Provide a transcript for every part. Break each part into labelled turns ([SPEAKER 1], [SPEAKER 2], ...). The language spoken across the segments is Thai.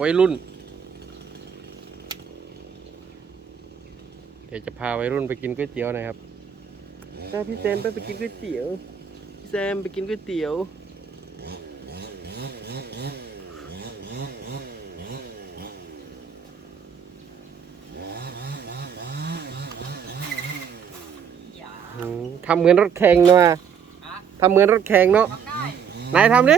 [SPEAKER 1] วัยรุ่น เดี๋ยวจะพาวัยรุ่นไปกินก๋วยเตี๋ยวหนะครับถ้าพี่แซมไปไปกินก๋วยเตี๋ยว พี่แซมไปกินก๋วยเตี๋ยวอืมทำเหมือนรถแข่งเนาะทำเหมือนรถแข่งเนาะ ไหนทำดิ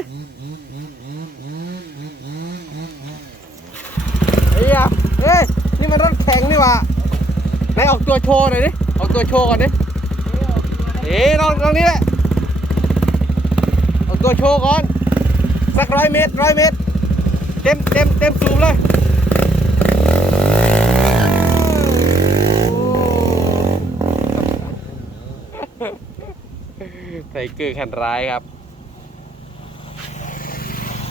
[SPEAKER 1] เฮ้ยอะ เฮ้ย นี่มันรถแข่งนี่หว่าไหนออกตัวโชว์หน่อยดิออกตัวโชว์ก่อนดิเอ๊ะลองลองนี้แหละออกตัวโชว์ก่อน สักร้อยเมตรร้อยเมตร เต็มเต็มเต็มสูบเลยไทเกอร์คันร้ายครับ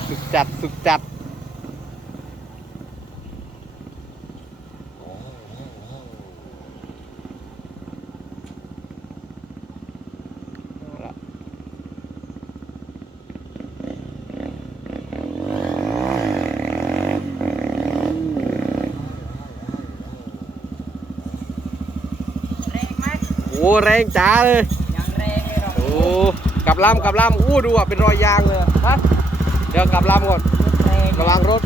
[SPEAKER 1] สุดจัด สุดจัด เอาละโอ้แรงจ้าเลย
[SPEAKER 2] ยังแรงเลยเนาะ
[SPEAKER 1] โอ้กลับลำกลับลำอู้ดูอะเป็นรอยยางเลยฮะเดี๋ยวกลับลำก่อน
[SPEAKER 2] แรง
[SPEAKER 1] ระวังรถ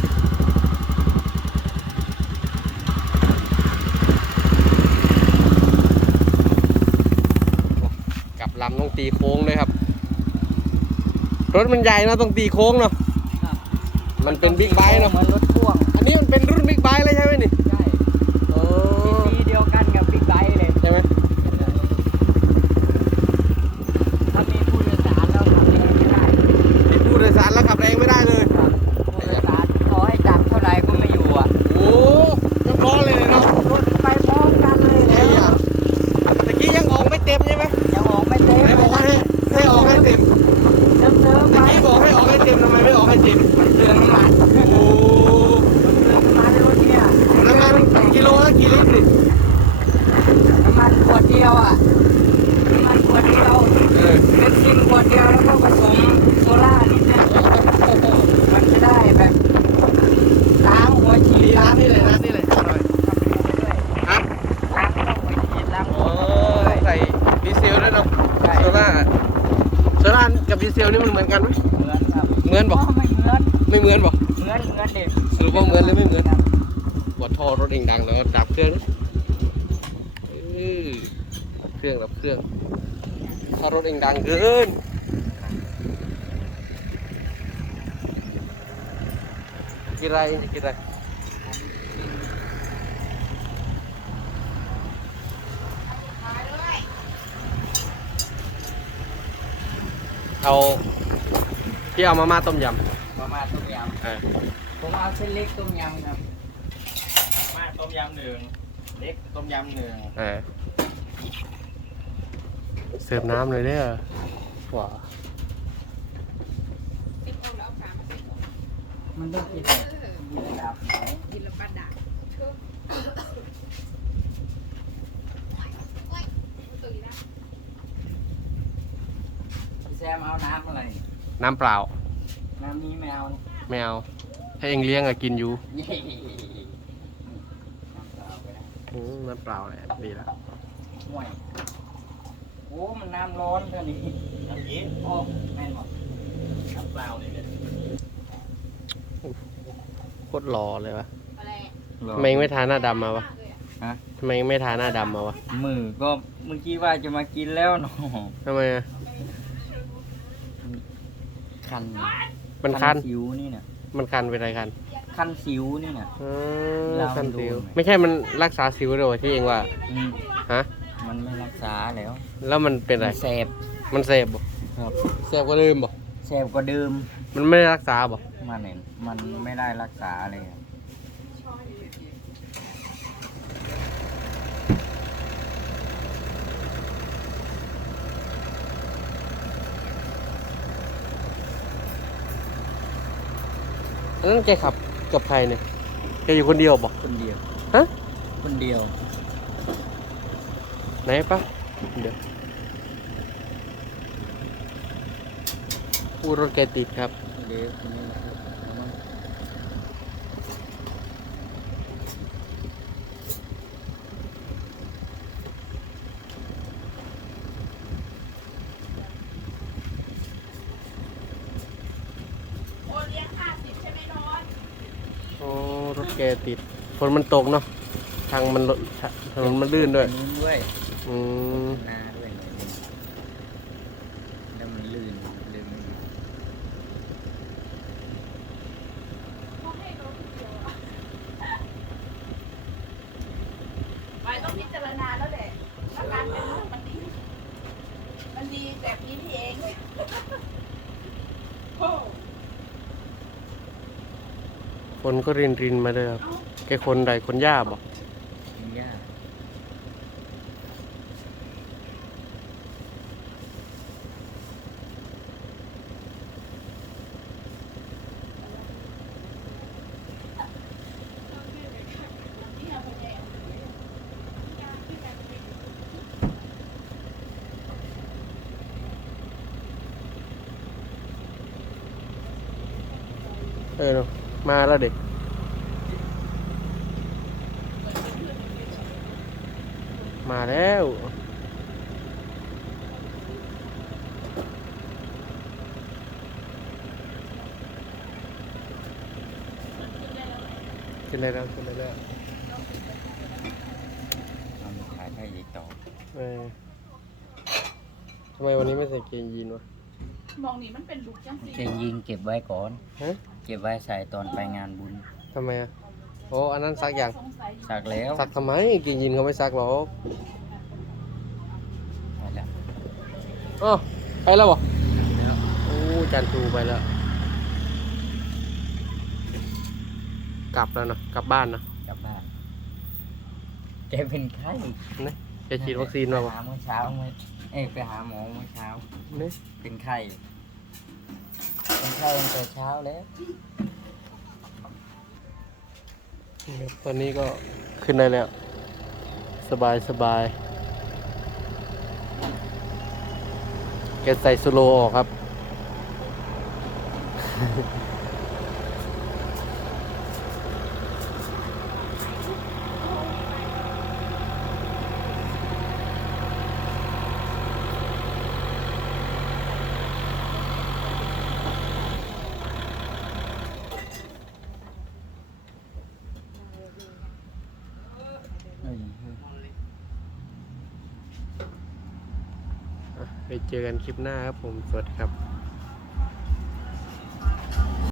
[SPEAKER 1] กลับลำต้องตีโค้งด้วยครับ รถมันใหญ่เนอะต้องตีโค้งเนาะ
[SPEAKER 2] ครับ
[SPEAKER 1] มันเป็นบิ๊กไบค์เนาะ
[SPEAKER 2] เหมือนรถพ่วง
[SPEAKER 1] อันนี้มันเป็นรุ่นบิ๊กไบค์เลยใช่ไหมนี่
[SPEAKER 2] ใช่
[SPEAKER 1] เออ
[SPEAKER 2] ซีเดียวกันกับบิ๊กไบค์เลย
[SPEAKER 1] ใช่ไหม
[SPEAKER 2] ถ้ามีผู้โดยสารแล้วขับเองไม่ได้
[SPEAKER 1] มีผู้โดยสารแล้วขับแรงไม่ได้เลย
[SPEAKER 2] ครับผู้โดยสารขอให้จับเท่าไหร่ก็ไม่อยู่อะ
[SPEAKER 1] โอ้ยกล้อเลยเนาะ
[SPEAKER 2] รถไปพร้อมกันเลย
[SPEAKER 1] ไอ้
[SPEAKER 2] เนี่ย
[SPEAKER 1] อะตะกี้ยังออกไม่เต็มใช่ไหม
[SPEAKER 2] ยังออกไม่เต็ม
[SPEAKER 1] ไหน
[SPEAKER 2] เล
[SPEAKER 1] บอกว่าให้
[SPEAKER 2] ย
[SPEAKER 1] ให้ออกให้เต็ม
[SPEAKER 2] เติมๆไป
[SPEAKER 1] ตะกี้บอกให้ออกให้เต็มทำไมไม่ออกให้เต็ม
[SPEAKER 2] มันเติมน้ำมัน
[SPEAKER 1] โอ้
[SPEAKER 2] เติมน้ำมันรถเนี่ย
[SPEAKER 1] น้ำมันกิโลละกี่ลิตรนี่
[SPEAKER 2] น้ำมันขวดเดียวอะน้ำมันขวดเดียว
[SPEAKER 1] เออ
[SPEAKER 2] เบนซินขวดเดียวแล้วก็ผสมโซล่านิดนึงมันจะได้แบบล้างหัวฉีด
[SPEAKER 1] นี่
[SPEAKER 2] ล้า
[SPEAKER 1] ร้าง นนี่เลยร้านนี่เลยอร่อย
[SPEAKER 2] ด้วย
[SPEAKER 1] ครับ
[SPEAKER 2] ล้างต้องหัวฉีดล้างหั
[SPEAKER 1] อ๋
[SPEAKER 2] ว
[SPEAKER 1] อ
[SPEAKER 2] ด้วย
[SPEAKER 1] ใส่ดีเซลด้วยเนาะ
[SPEAKER 2] ใช่
[SPEAKER 1] โซล่าโซล่ากับ ดีเซลนี่มันเหมือนกันไหม
[SPEAKER 2] เหมือนครับ
[SPEAKER 1] เหมือนบอก
[SPEAKER 2] ไม่เหมือน
[SPEAKER 1] ไม่เหมือนบอก
[SPEAKER 2] เหมือนเหมือนเด็ก
[SPEAKER 1] สรุปว่าเหมือนหรือไม่เหมือนบดท่อรถเองดังแล้วดับเครื่องเออเครื่องดับเครื่องถ้ารถเองดังเกินกินอะไรจะกินอะไร เอาที่เอามาม่าต้มยำ
[SPEAKER 2] ประมาณต้มย
[SPEAKER 1] เออำ
[SPEAKER 2] ผมเอาเส้นเล็กต้มยำครับ
[SPEAKER 3] มาต้มยำหนึ่งเล็กต้มยำหนึ่ง
[SPEAKER 1] เออเสิร์ฟน้ำเลยเด้อว้า
[SPEAKER 2] มันต้องกินแบบมีระดับ
[SPEAKER 4] กินแล้วก็ด่าเชื่อโอ้ยตื่นแล้ว
[SPEAKER 2] พี่ แซมเอาน้ำอะไร
[SPEAKER 1] น้ำเปล่า
[SPEAKER 2] น้ำนี้ไม่เอานะ
[SPEAKER 1] ไม่เอาถ้าเองเลี้ยงอะกินอยู่
[SPEAKER 2] เย้น้ำเปล่าไปนะ
[SPEAKER 1] อืมน้ำเปล่าแหละดีแล้ว
[SPEAKER 2] ห่วยโอ้มันน้ำร้อนเท่านี้
[SPEAKER 3] น้ำเย็น
[SPEAKER 2] โอ้แม่นบอก
[SPEAKER 3] น้ำเปล่าเลยเนี่ย
[SPEAKER 1] โคตรหล่อเลยวะ
[SPEAKER 4] อะไร
[SPEAKER 1] ทำไมเองไม่ทาหน้าดำมาวะ
[SPEAKER 2] ฮะ
[SPEAKER 1] ทำไมเองไม่ทาหน้าดำมาวะ
[SPEAKER 2] มือก็เมื่อกี้ว่าจะมากินแล้วเนาะ
[SPEAKER 1] ทำไมอะ
[SPEAKER 2] คัน
[SPEAKER 1] มันคัน
[SPEAKER 2] สิวนี่เนี่ย
[SPEAKER 1] มันคันเป็นไรคัน
[SPEAKER 2] คันสิวนี่เนี่ย
[SPEAKER 1] อืม
[SPEAKER 2] เรา
[SPEAKER 1] คันสิว
[SPEAKER 2] ดูไหม
[SPEAKER 1] ไม่ใช่มันรักษาสิวด้วยวะที่เองว่า
[SPEAKER 2] อืม
[SPEAKER 1] ฮะ
[SPEAKER 2] มันไม่รักษาแล้ว
[SPEAKER 1] แล้วมันเป็นไร
[SPEAKER 2] มันแสบ
[SPEAKER 1] มันเสพบ่
[SPEAKER 2] ครับ
[SPEAKER 1] เสพก็ลืมบ่
[SPEAKER 2] แสบกว่าเดิม
[SPEAKER 1] มันไม่ได้รักษาบ่
[SPEAKER 2] มันเนี่ยมันไม่ได้รักษาเลยครับ
[SPEAKER 1] อันนั้นแกขับกับใครเนี่ยแกอยู่คนเดียวบ่
[SPEAKER 2] คนเดียว
[SPEAKER 1] ฮะ
[SPEAKER 2] คนเดียว
[SPEAKER 1] ไหนปะเดี๋ยวพูดรถแกติดครับ
[SPEAKER 2] เดี๋ยวคนนี้นะครับ
[SPEAKER 1] แกติดฝนมันตกเนาะทางมันลถนนมันลื่นด้วย
[SPEAKER 2] ลื่นด้วย
[SPEAKER 1] อืม
[SPEAKER 2] หน้าด้วยหน่อยหนึงแล้วมันลื่นลื่นไม่หยุด
[SPEAKER 4] ไปต้องพิจารณาแล้วแหละว่าการเป็นลูกมันดีมันดีแบบนี้นี่เอง โอ้
[SPEAKER 1] คนก็รินรินมาเลยครับแกคนใดคนหญ้าบอก
[SPEAKER 2] กินยา
[SPEAKER 1] เออเนอะ มาแล้วเด็ก มาแล้วขึ้นได้แล้วขึ้นได้แล้ว
[SPEAKER 2] เอามาขายให้อีกต่อ
[SPEAKER 1] เออทำไมวันนี้ไม่ใส่เกงยีนวะ
[SPEAKER 4] มองนี่มันเป็นลูกจังสิ
[SPEAKER 2] เกงยิงเก็บไว้ก่อน
[SPEAKER 1] ฮะ
[SPEAKER 2] เก็บไว้ใส่ตอนไปงานบุญ
[SPEAKER 1] ทำไมอะโอ้อันนั้นซักอย่าง
[SPEAKER 4] สงสัย
[SPEAKER 2] สักแล้ว
[SPEAKER 1] ซักทำไมเกงยีนเขาไม่ซักหรอก
[SPEAKER 2] ไปแล้ว
[SPEAKER 1] อ๋อไปแล้วบ่โอ้จันทูไปแล้ว กลับแล้วเนอะกลับบ้านเนอะ
[SPEAKER 2] กลับบ้านแกเป็นไข้
[SPEAKER 1] นี่ แกฉีดวัคซีนมา
[SPEAKER 2] ไป
[SPEAKER 1] บ่
[SPEAKER 2] หาเมื่อเช้าเมื่อเอ้ยไปหาหมอเมื่อเช้า
[SPEAKER 1] นี่
[SPEAKER 2] เป็นไข้ เป็นไข้ตั้งแต่เช้าแล้ว
[SPEAKER 1] ครับตอนนี้ก็ขึ้นได้แล้ว สบายสบายแกใส่สโลว์ออกครับ
[SPEAKER 2] เอ้ย
[SPEAKER 1] ไป เจอกันคลิปหน้าครับผม สวัสดีครับ